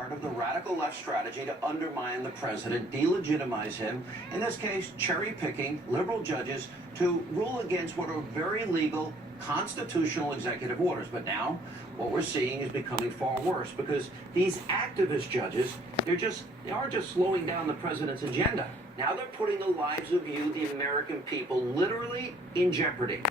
Part of the radical left strategy to undermine the president, delegitimize him, in this case, cherry-picking liberal judges to rule against what are very legal constitutional executive orders. But now, what we're seeing is becoming far worse because these activist judges, they are just slowing down the president's agenda. Now they're putting the lives of you, the American people, literally in jeopardy.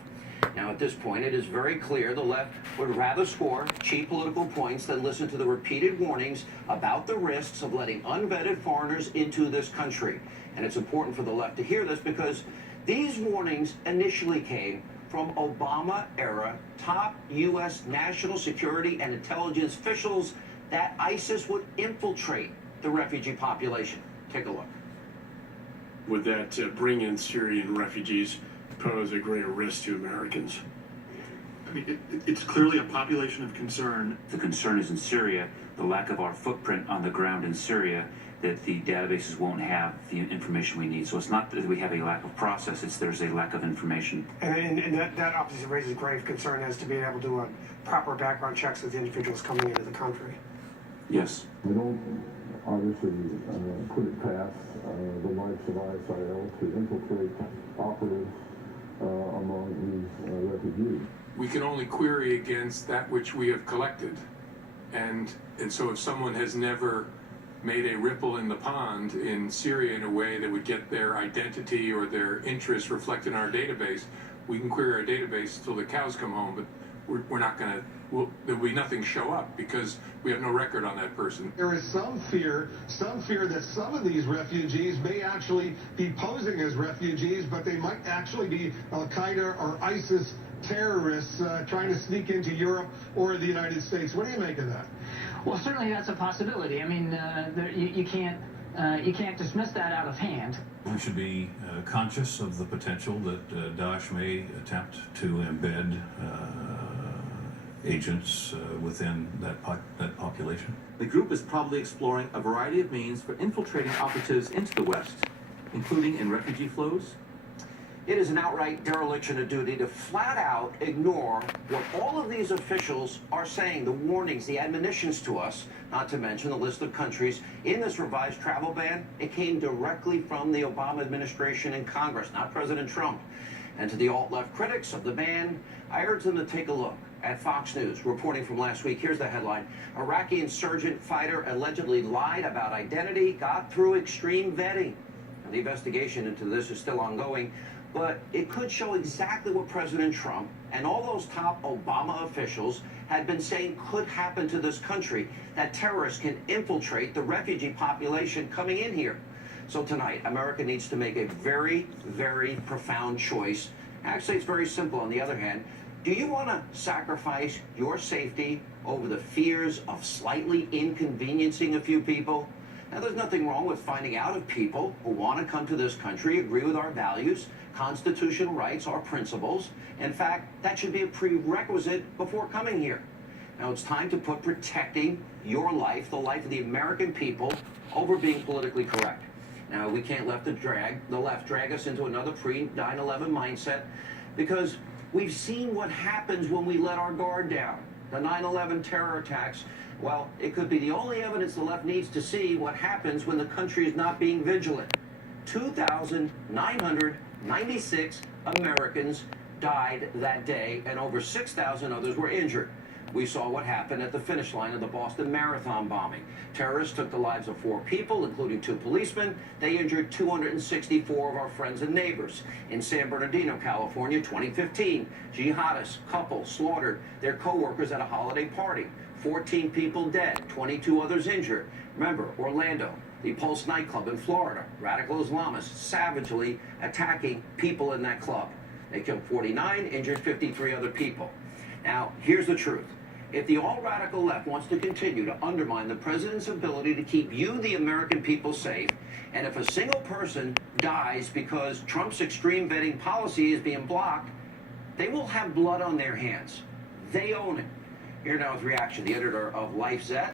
Now, at this point, it is very clear the left would rather score cheap political points than listen to the repeated warnings about the risks of letting unvetted foreigners into this country. And it's important for the left to hear this because these warnings initially came from Obama-era top U.S. national security and intelligence officials that ISIS would infiltrate the refugee population. Take a look. Would that bring in Syrian refugees pose a greater risk to Americans? I mean, it's clearly a population of concern. The concern is in Syria, the lack of our footprint on the ground in Syria, that the databases won't have the information we need. So it's not that we have a lack of process, it's there's a lack of information. And that obviously raises grave concern as to being able to do proper background checks of the individuals coming into the country. Yes. We don't obviously put it past the likes of ISIL to infiltrate operatives among these refugees. We can only query against that which we have collected. And so if someone has never made a ripple in the pond in Syria in a way that would get their identity or their interests reflected in our database, we can query our database until the cows come home, but we're not going to, there'll be nothing show up because we have no record on that person. There is some fear that some of these refugees may actually be posing as refugees, but they might actually be Al-Qaeda or ISIS terrorists trying to sneak into Europe or the United States. What do you make of that? Well, certainly that's a possibility. I mean, you can't dismiss that out of hand. We should be conscious of the potential that Daesh may attempt to embed agents within that population. The group is probably exploring a variety of means for infiltrating operatives into the West, including in refugee flows. It is an outright dereliction of duty to flat out ignore what all of these officials are saying, the warnings, the admonitions to us, not to mention the list of countries in this revised travel ban. It came directly from the Obama administration and Congress, not President Trump. And to the alt-left critics of the ban, I urge them to take a look at Fox News, reporting from last week. Here's the headline. Iraqi insurgent fighter allegedly lied about identity, got through extreme vetting. Now, the investigation into this is still ongoing, but it could show exactly what President Trump and all those top Obama officials had been saying could happen to this country, that terrorists can infiltrate the refugee population coming in here. So tonight, America needs to make a very, very profound choice. Actually, it's very simple. On the other hand, do you want to sacrifice your safety over the fears of slightly inconveniencing a few people? Now, there's nothing wrong with finding out if people who want to come to this country agree with our values, constitutional rights, our principles. In fact, that should be a prerequisite before coming here. Now, it's time to put protecting your life, the life of the American people, over being politically correct. Now, we can't let the left drag us into another pre-9/11 mindset because we've seen what happens when we let our guard down. The 9/11 terror attacks, well, it could be the only evidence the left needs to see what happens when the country is not being vigilant. 2,996 Americans died that day, and over 6,000 others were injured. We saw what happened at the finish line of the Boston Marathon bombing. Terrorists took the lives of 4 people, including 2 policemen. They injured 264 of our friends and neighbors. In San Bernardino, California, 2015, jihadist couple slaughtered their co-workers at a holiday party. 14 people dead, 22 others injured. Remember, Orlando, the Pulse nightclub in Florida, radical Islamists savagely attacking people in that club. They killed 49, injured 53 other people. Now, here's the truth. If the all-radical left wants to continue to undermine the president's ability to keep you, the American people, safe, and if a single person dies because Trump's extreme vetting policy is being blocked, they will have blood on their hands. They own it. Here now with reaction, the editor of LifeZette.